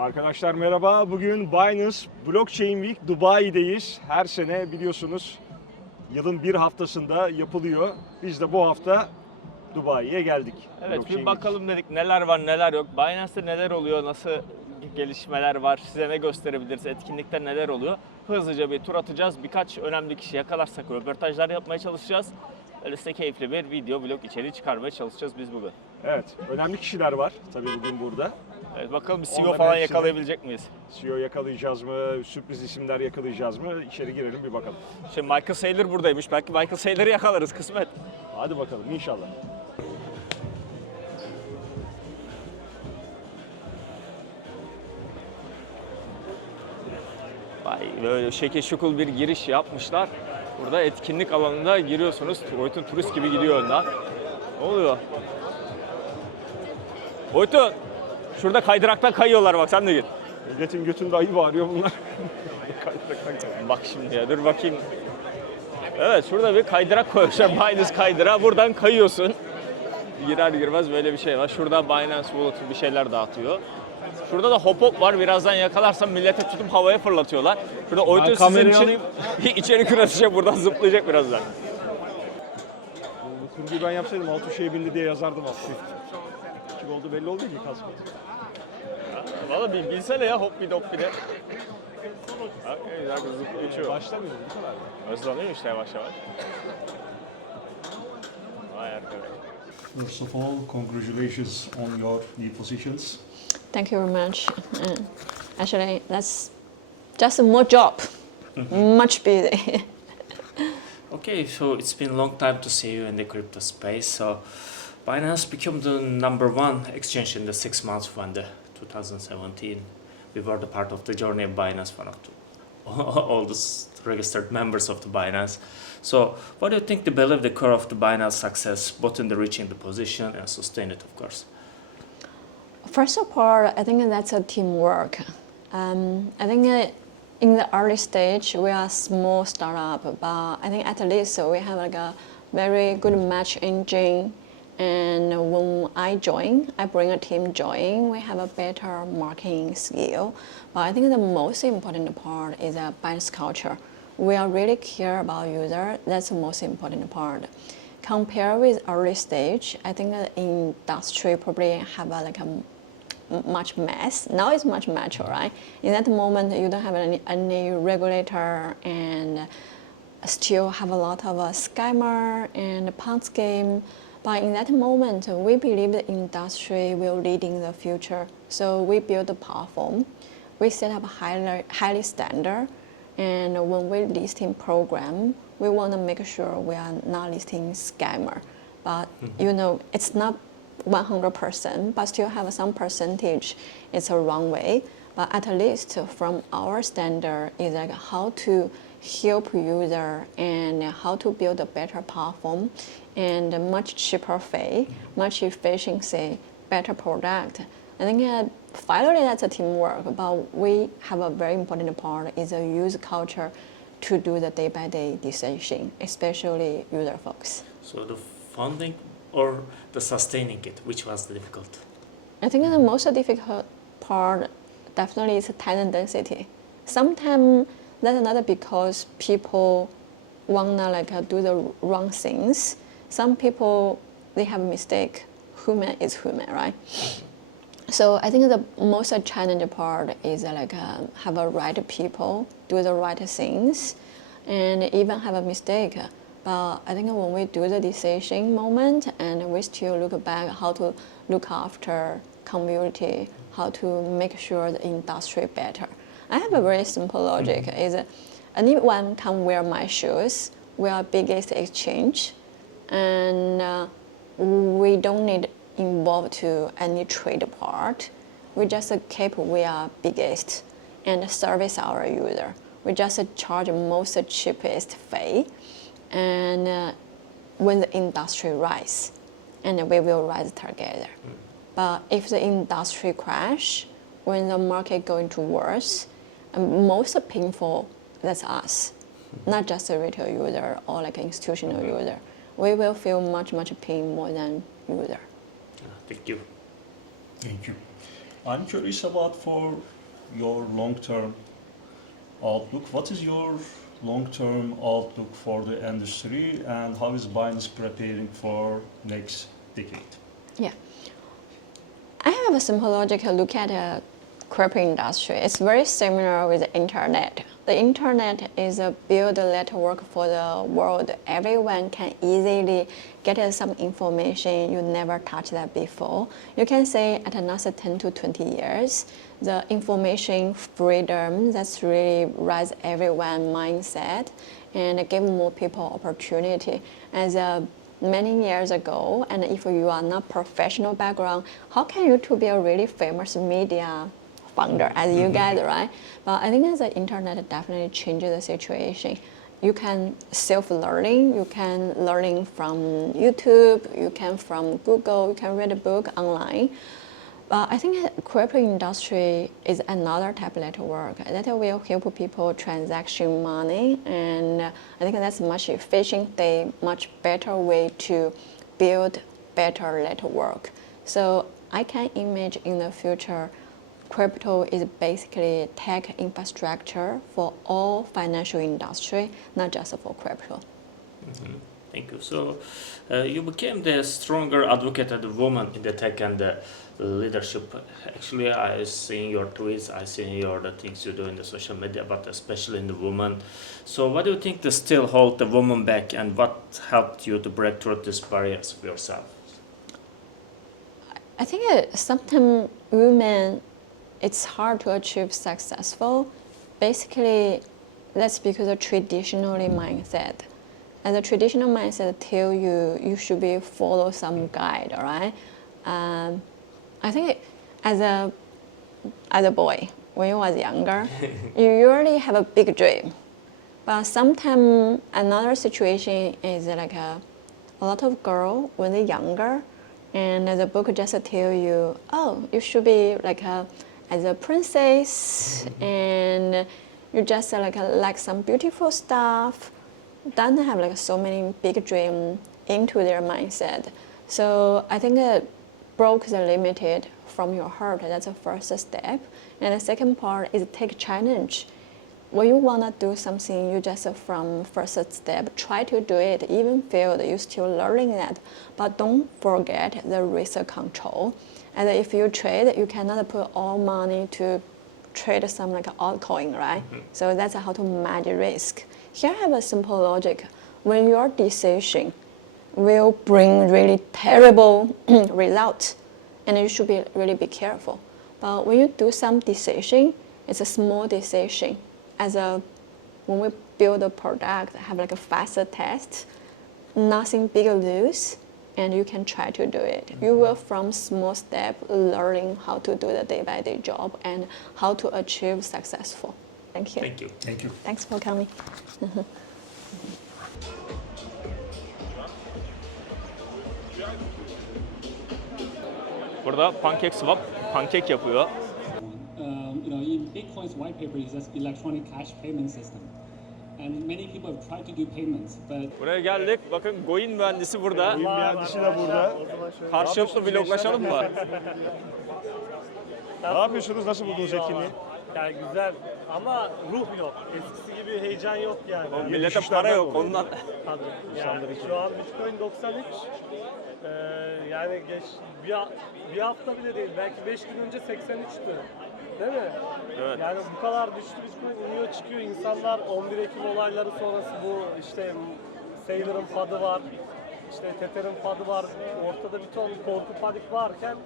Arkadaşlar merhaba. Bugün Binance Blockchain Week Dubai'deyiz. Her sene biliyorsunuz yılın bir haftasında yapılıyor. Biz de bu hafta Dubai'ye geldik. Evet, Blockchain bir bakalım dedik neler var neler yok. Binance'te neler oluyor, nasıl gelişmeler var, size ne gösterebiliriz, etkinlikte neler oluyor. Hızlıca bir tur atacağız. Birkaç önemli kişi yakalarsak röportajlar yapmaya çalışacağız. Öyle size keyifli bir video, vlog içeriği çıkarmaya çalışacağız biz bugün. Evet, önemli kişiler var tabii bugün burada. Evet, bakalım bir CEO Onların falan hepsini- yakalayabilecek miyiz? CEO yakalayacağız mı, sürpriz isimler yakalayacağız mı? İçeri girelim bir bakalım. Şimdi Michael Saylor buradaymış. Belki Michael Saylor'ı yakalarız, kısmet. Hadi bakalım inşallah. Vay, böyle şekil şukul bir giriş yapmışlar. Burada etkinlik alanında giriyorsunuz. Boyutun turist gibi gidiyor önden. Ne oluyor? Boyutun! Şurada kaydıraktan kayıyorlar, bak sen de git. Milletin götünde ayı bağırıyor bunlar. Bak şimdi ya, dur bakayım. Evet, şurada bir kaydırak koymuşlar. Binance kaydırağı. Buradan kayıyorsun. Girer girmez böyle bir şey var. Şurada Binance Wallet bir şeyler dağıtıyor. Şurada da hop hop var. Birazdan yakalarsam millete tutup havaya fırlatıyorlar. Şurada Oytun sizin kamerayı için alayım. içerik üretecek. Buradan zıplayacak birazdan. Bu kurguyu ben yapsaydım altı şeye bindi diye yazardım aslında. Kim oldu belli oldu ki kaskı. Valla bir bilsene ya, hop bir de hop bir de. Bak güzel zıplıyor uçuyor. Başlamıyor bu kadar. Hızlanıyor işte yavaş yavaş. Vay arkadaş. First of all, congratulations on your new positions. Thank you very much. Actually, that's just a more job, much busy. Okay, so it's been a long time to see you in the crypto space. So Binance became the #1 exchange in the 6 months when the 2017 we were the part of the journey of Binance, one of the oldest registered members of the Binance. So what do you think the believe the core of the Binance success, both in the reaching the position and sustain it, of course? First of all, I think that's a teamwork. I think in the early stage, we are a small startup, but I think at least we have like a very good match engine. And when I join, I bring a team join, we have a better marketing skill. But I think the most important part is a Binance culture. We are really care about user. That's the most important part. Compared with early stage, I think the industry probably have like a much mess. Now it's much mature, right? In that moment, you don't have any regulator and still have a lot of scammer and punt scheme. But in that moment, we believe the industry will lead in the future. So we build a platform. We set up highly standard. And when we listing program, we want to make sure we are not listing scammer. But you know, it's not 100%, but still have some percentage. It's a wrong way. But at least from our standard is like how to help user and how to build a better platform and a much cheaper fee, much efficiency, better product. I think finally that's a teamwork, but we have a very important part is a user culture to do the day-by-day decision, especially user folks. So the funding or the sustaining it, which was the difficult? I think the most difficult part definitely is talent density. Sometimes that's not because people wanna do the wrong things. Some people, they have mistake. Human is human, right? So I think the most challenging part is have a right people, do the right things, and even have a mistake. But I think when we do the decision moment and we still look back how to look after community, how to make sure the industry better. I have a very simple logic is anyone can wear my shoes. We are biggest exchange and we don't need involved to any trade part. We just keep we are biggest and service our user. We just charge most cheapest fee and when the industry rise and we will rise together. But if the industry crash, when the market going to worse, most painful that's us, not just a retail user or like an institutional user. We will feel much pain more than user. Thank you. Thank you. I'm curious about for your long-term outlook. What is your long-term outlook for the industry and how is Binance preparing for next decade? Yeah. I have a simple logic look at the crypto industry. It's very similar with the internet. The internet is a build network for the world. Everyone can easily get some information you never touched that before. You can say at another 10 to 20 years, the information freedom that's really rise everyone mindset and give more people opportunity. As many years ago, and if you are not professional background, how can you to be a really famous media founder as you guys, right? But I think as the internet definitely changes the situation. You can self-learning, you can learning from YouTube, you can from Google, you can read a book online. But I think crypto industry is another type of network that will help people transaction money, and I think that's much efficient, much better way to build better network. So I can imagine in the future, crypto is basically tech infrastructure for all financial industry, not just for crypto. Mm-hmm. Thank you. So you became the stronger advocate of the woman in the tech and the leadership. Actually, I seen your tweets, I seen the things you do in the social media, but especially in the woman. So what do you think to still hold the woman back, and what helped you to break through these barriers for yourself? I think sometimes women, it's hard to achieve successful. Basically, that's because of traditionally mindset. And the traditional mindset tell you should be follow some guide, all right? I think as a boy, when you was younger, you usually have a big dream. But sometimes another situation is like a lot of girls when they're younger, and the book just tell you, oh, you should be like as a princess, and you just like some beautiful stuff. Don't have like so many big dreams into their mindset. So I think it broke the limited from your heart. That's the first step. And the second part is take challenge. When you wanna do something, you just from first step try to do it. Even failed, you still learning that. But don't forget the risk control. And if you trade, you cannot put all money to trade some like altcoin, right? Mm-hmm. So that's how to manage risk. Here I have a simple logic. When your decision will bring really terrible results, and you should really be careful. But when you do some decision, it's a small decision. When we build a product, have like a faster test, nothing big lose, and you can try to do it. Mm-hmm. You will from small step learning how to do the day-by-day job and how to achieve successful. Thank you. Thank you. Thank you. Thanks for coming. Burada pancake swap, pankek yapıyor. In Bitcoin's white paper is just electronic cash payment system, and many people have tried to do payments, but Buraya geldik. Bakın Goin mühendisi burada. Oyun mühendisi de burada. Karşılıklı vloglaşalım mı? Ne yapıyorsunuz? Nasıl buldunuz etkinliği? Yani güzel ama ruh yok. Eskisi gibi heyecan yok yani. Millete para yok ondan. Tabii. Yani şu an Bitcoin 93. Yani bir hafta bile değil. Belki 5 gün önce 83'tü. Değil mi? Evet. Yani bu kadar düştü Bitcoin iniyor çıkıyor. İnsanlar 11 Ekim olayları sonrası bu işte Seyirler'in fadı var. İşte Tether'in fadı var. Ortada bir ton korku panik varken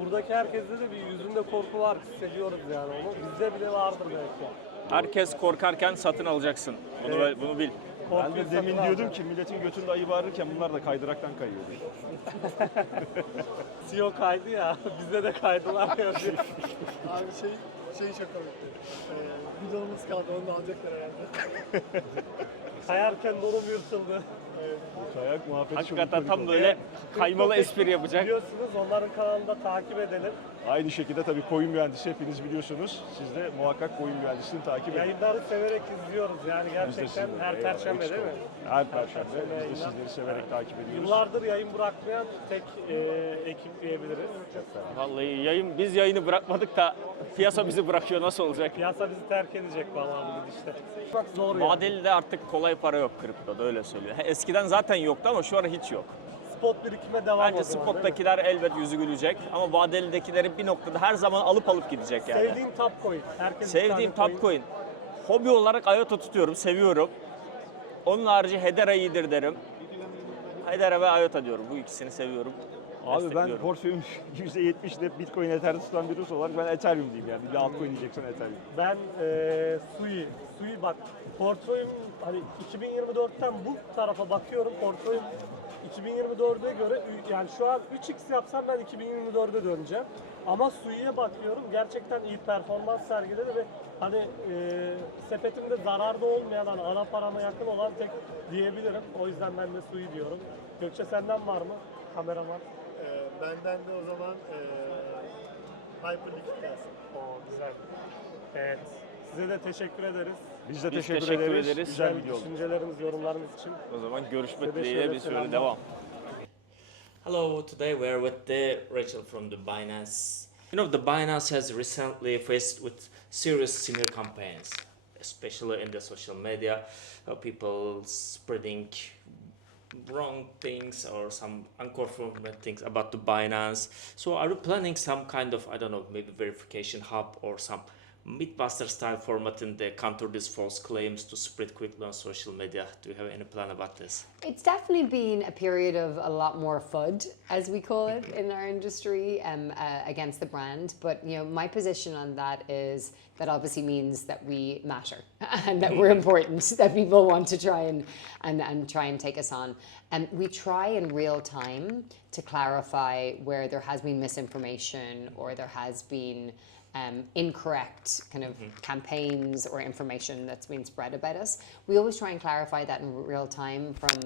buradaki herkeste de bir yüzünde korku var, hissediyoruz yani onu. Bizde bile vardır belki. Herkes korkarken satın alacaksın. Bunu bil. Ben de demin diyordum ki milletin götünde ayı bağırırken bunlar da kaydıraktan kayıyordu. CEO kaydı ya, bizde de kaydılar ya. Abi çok komikti. Videomuz kaldı, onu da alacaklar herhalde. Kayarken donum yırtıldı. Kayak muhabbeti çok Hakikaten komik tam oldu. böyle kaymalı espri yapacak. Biliyorsunuz onların kanalında takip edelim. Aynı şekilde tabii coin mühendisi hepiniz biliyorsunuz. Siz de muhakkak coin mühendisliğini takip edin. Yayınları severek izliyoruz yani Biz de gerçekten sizi- her eyvallah, perşembe eksik değil mi? olmayın. Her perşembe biz de yayınlar. sizleri severek takip ediyoruz. Yıllardır yayın bırakmayan tek ekip diyebiliriz. Vallahi biz yayını bırakmadık da piyasa bizi bırakıyor, nasıl olacak? Piyasa bizi terk edecek vallahi bu gidişte. Bak zor ya. Vadeli de artık kolay para yok kriptoda, öyle söylüyor. Eskiden zaten yoktu ama şu ara hiç yok. Spot birikime devam Bence o zaman, değil mi? spot'takiler elbet yüzü gülecek ama vadelidekileri bir noktada her zaman alıp gidecek yani. Sevdiğin top coin. Herkes Sevdiğim top coin. Hobi olarak iota tutuyorum, seviyorum. Onun harici Hedera iyidir derim. Hedera ve iota diyorum. Bu ikisini seviyorum. Abi ben destekliyorum. portföyüm %70 de Bitcoin Ethereum tutan birisi olarak ben Ethereum diyeyim yani. Bir de altcoin diyeceksen Ethereum. Ben Sui bak portföyüm hani 2024'ten bu tarafa bakıyorum portföyüm 2024'e göre yani şu an 3x yapsam ben 2024'e döneceğim. Ama Sui'ye bakıyorum gerçekten iyi performans sergiledi ve hani sepetimde zararda olmayan hani ana parama yakın olan tek diyebilirim. O yüzden ben de Sui diyorum. Gökçe senden var mı? Kameraman. Benden de o zaman Hyperliquid gelsin. O güzel. Evet. Size de teşekkür ederiz. Biz de Biz teşekkür teşekkür ederiz. ederiz. Güzel video oldu. Düşünceleriniz, yorumlarınız için. O zaman görüşmek Size de dileğiyle şöyle biz şöyle selamlar. devam. Hello, today we are with Rachel from the Binance. You know, the Binance has recently faced with serious smear campaigns, especially in the social media, people spreading wrong things or some unconfirmed things about the Binance. So are you planning some kind of, I don't know, maybe verification hub or some Mythbuster style format in the counter these false claims to spread quickly on social media? Do you have any plan about this? It's definitely been a period of a lot more FUD, as we call it in our industry, against the brand. But you know, my position on that is that obviously means that we matter and that we're important, that people want to try and try and take us on. And we try in real time to clarify where there has been misinformation or there has been incorrect kind of campaigns or information that's been spread about us. We always try and clarify that in real time from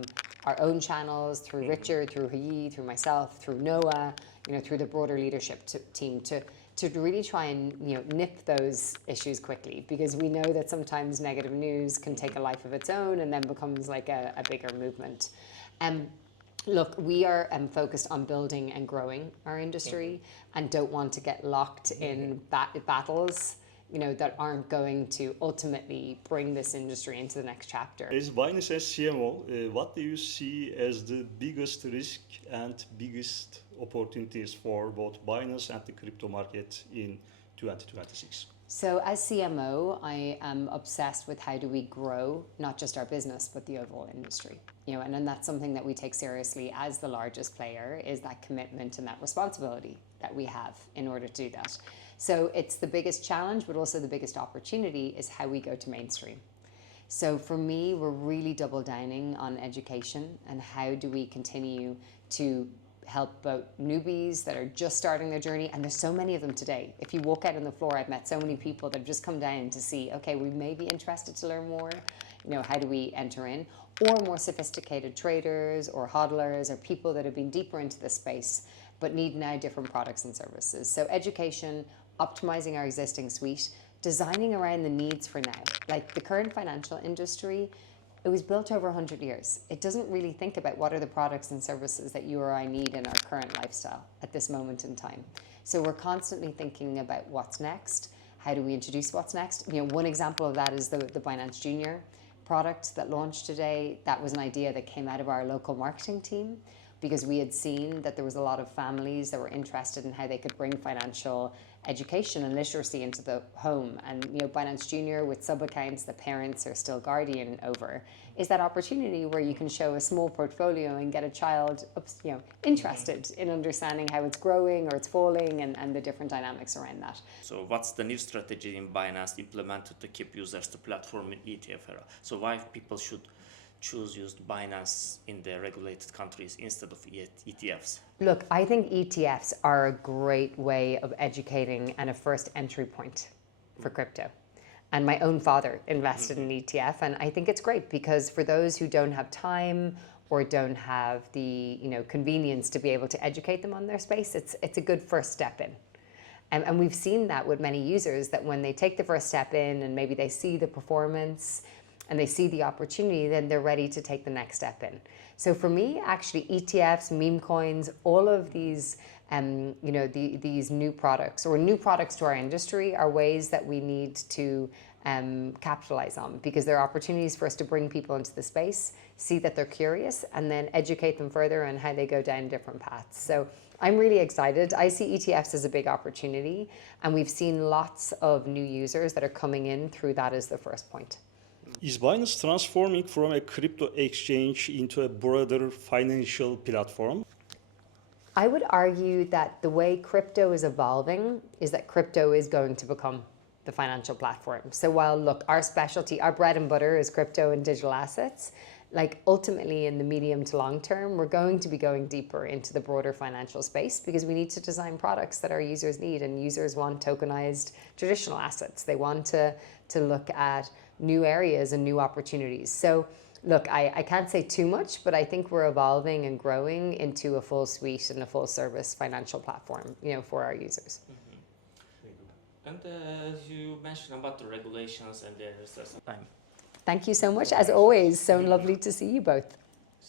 our own channels, through Richard, through Hayi, through myself, through Noah, you know, through the broader leadership team to really try and, you know, nip those issues quickly, because we know that sometimes negative news can take a life of its own and then becomes like a bigger movement. Look, we are focused on building and growing our industry and don't want to get locked in battles, you know, that aren't going to ultimately bring this industry into the next chapter. As Binance as CMO, what do you see as the biggest risk and biggest opportunities for both Binance and the crypto market in 2026? So as CMO, I am obsessed with how do we grow not just our business but the overall industry. You know, and then that's something that we take seriously as the largest player, is that commitment and that responsibility that we have in order to do that. So it's the biggest challenge, but also the biggest opportunity is how we go to mainstream. So for me, we're really double downing on education and how do we continue to help both newbies that are just starting their journey, and there's so many of them today. If you walk out on the floor, I've met so many people that have just come down to see, okay, we may be interested to learn more, you know, how do we enter in? Or more sophisticated traders or hodlers or people that have been deeper into the space but need now different products and services. So education, optimizing our existing suite, designing around the needs for now. Like the current financial industry, it was built over 100 years. It doesn't really think about what are the products and services that you or I need in our current lifestyle at this moment in time. So we're constantly thinking about what's next. How do we introduce what's next? You know, one example of that is the Binance Junior product that launched today. That was an idea that came out of our local marketing team, because we had seen that there was a lot of families that were interested in how they could bring financial education and literacy into the home. And you know, Binance Junior with sub-accounts that parents are still guardian over is that opportunity where you can show a small portfolio and get a child, you know, interested in understanding how it's growing or it's falling and the different dynamics around that. So what's the new strategy in Binance implemented to keep users the platform in ETF era? So why people should choose used Binance in the regulated countries instead of ETFs? Look, I think ETFs are a great way of educating and a first entry point for crypto. And my own father invested in ETF, and I think it's great because for those who don't have time or don't have the, you know, convenience to be able to educate them on their space, it's a good first step in. And we've seen that with many users, that when they take the first step in and maybe they see the performance and they see the opportunity, then they're ready to take the next step in. So for me, actually, ETFs, meme coins, all of these, these new products or new products to our industry are ways that we need to capitalize on, because they're opportunities for us to bring people into the space, see that they're curious, and then educate them further on how they go down different paths. So I'm really excited. I see ETFs as a big opportunity, and we've seen lots of new users that are coming in through that as the first point. Is Binance transforming from a crypto exchange into a broader financial platform? I would argue that the way crypto is evolving is that crypto is going to become the financial platform. So while, look, our specialty, our bread and butter is crypto and digital assets, like ultimately in the medium to long term, we're going to be going deeper into the broader financial space, because we need to design products that our users need, and users want tokenized traditional assets. They want to look at new areas and new opportunities. So look, I can't say too much, but I think we're evolving and growing into a full suite and a full service financial platform, for our users. And as you mentioned about the regulations and there's some time. Thank you so much, as always. So lovely to see you both.